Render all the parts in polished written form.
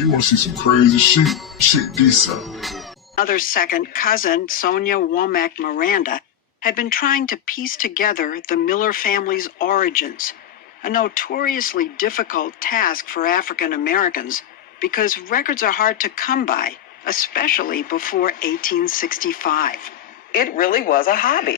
you want to see some crazy shit? Shit decent. Another second cousin, Sonia Womack Miranda, had been trying to piece together the Miller family's origins, a notoriously difficult task for African Americans because records are hard to come by, especially before 1865. It really was a hobby.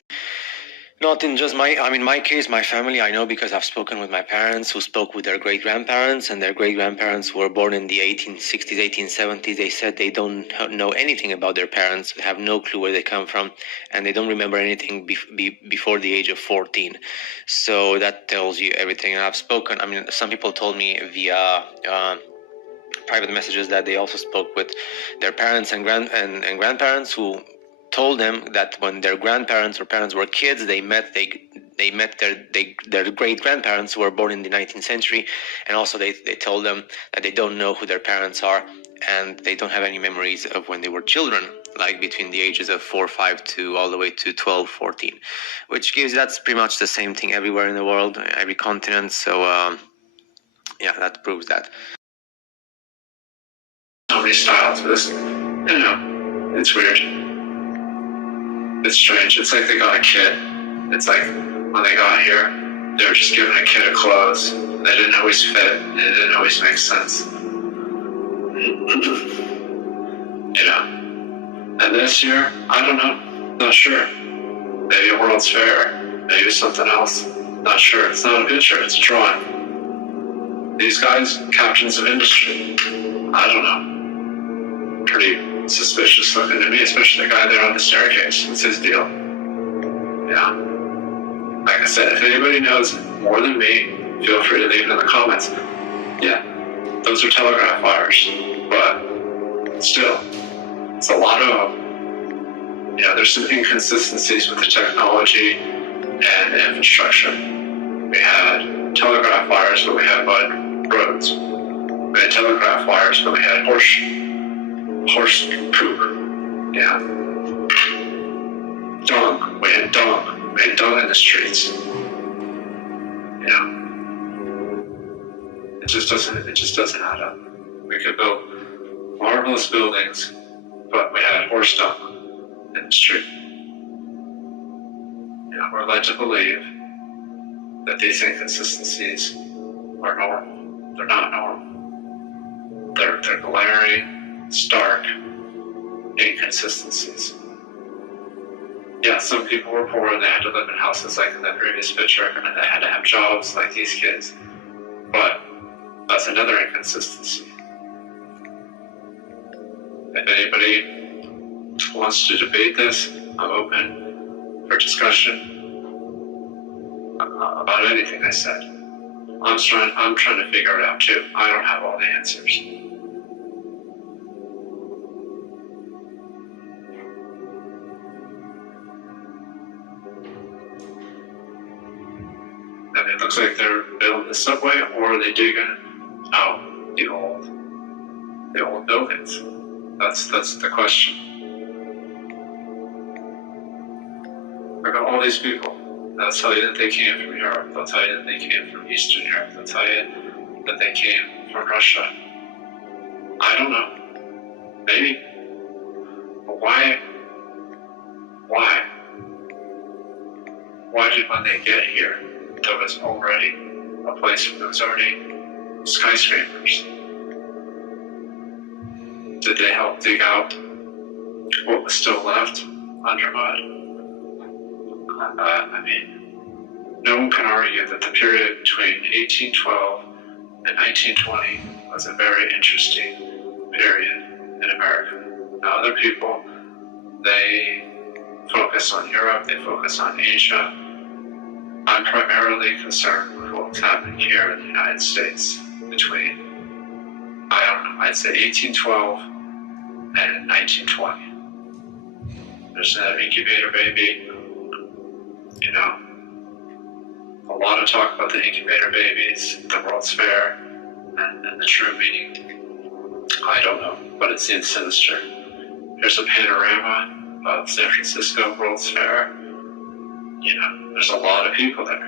Not in just my case, my family, I know because I've spoken with my parents who spoke with their great-grandparents, and their great-grandparents were born in the 1860s, 1870s. They said they don't know anything about their parents, have no clue where they come from, and they don't remember anything before the age of 14. So that tells you everything. And I've spoken, some people told me via private messages that they also spoke with their parents and grandparents who told them that when their grandparents or parents were kids, they met their great-grandparents who were born in the 19th century, and also they told them that they don't know who their parents are, and they don't have any memories of when they were children, like between the ages of 4, 5 to all the way to 12, 14, which gives, that's pretty much the same thing everywhere in the world, every continent. So yeah, that proves that. So many styles for this, it's weird. It's strange. It's like they got a kid. It's like when they got here, they were just giving a kid a clothes. They didn't always fit. And it didn't always make sense. And this year, I don't know. Not sure. Maybe a World's Fair. Maybe something else. Not sure. It's not a picture. It's a drawing. These guys, captains of industry. I don't know. Pretty suspicious looking to me, especially the guy there on the staircase. What's his deal? Yeah. Like I said, if anybody knows more than me, feel free to leave it in the comments. Yeah, those are telegraph wires, but still, it's a lot of them. There's some inconsistencies with the technology and the infrastructure. We had telegraph wires, but we had mud roads. We had telegraph wires, but we had horse poop. Yeah. Dung. We had dung. We had dung in the streets. It just doesn't add up. We could build marvelous buildings, but we had horse dung in the street. We're led to believe that these inconsistencies are normal. They're not normal. They're glaring, stark inconsistencies. Yeah, some people were poor and they had to live in houses like in that previous picture, and they had to have jobs like these kids. But that's another inconsistency. If anybody wants to debate this, I'm open for discussion about anything I said. I'm trying to figure it out too. I don't have all the answers. It looks like they're building the subway, or are they digging out the old buildings? That's the question. Look at all these people. They'll tell you that they came from Europe. They'll tell you that they came from Eastern Europe. They'll tell you that they came from Russia. I don't know. Maybe. But why? Why did when they get here, there was already a place where there was already skyscrapers? Did they help dig out what was still left under mud? No one can argue that the period between 1812 and 1920 was a very interesting period in America. Now, other people, they focus on Europe, they focus on Asia. I'm primarily concerned with what's happening here in the United States between, I'd say 1812 and 1920. There's an incubator baby, a lot of talk about the incubator babies, the World's Fair, and the true meaning, I don't know, but it seems sinister. Here's a panorama of San Francisco World's Fair. There's a lot of people there.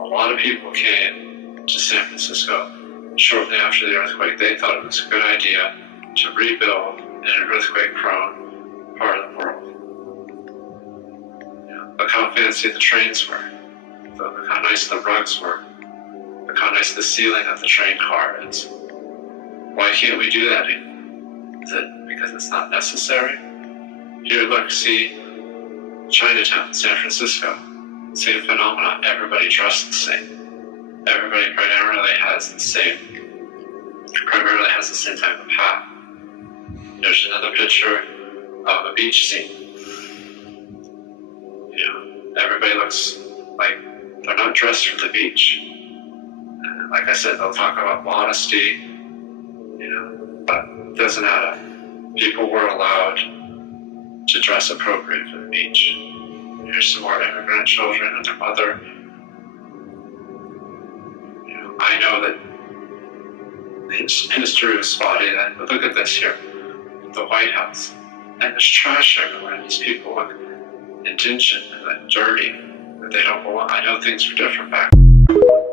A lot of people came to San Francisco shortly after the earthquake, they thought it was a good idea to rebuild in an earthquake-prone part of the world. Look how fancy the trains were. Look how nice the rugs were. Look how nice the ceiling of the train car is. Why can't we do that? Is it because it's not necessary? Here, look, see Chinatown, San Francisco. Same phenomenon. Everybody dressed the same. Everybody primarily has the same type of hat. There's another picture of a beach scene. Everybody looks like they're not dressed for the beach. And like I said, they'll talk about modesty, but it doesn't add up. People were allowed to dress appropriate for the beach. Here's some more immigrant children and their mother. I know that history was spotty then, but look at this here, the White House. And there's trash everywhere. These people look indigent and dirty. They don't belong. I know things were different back then.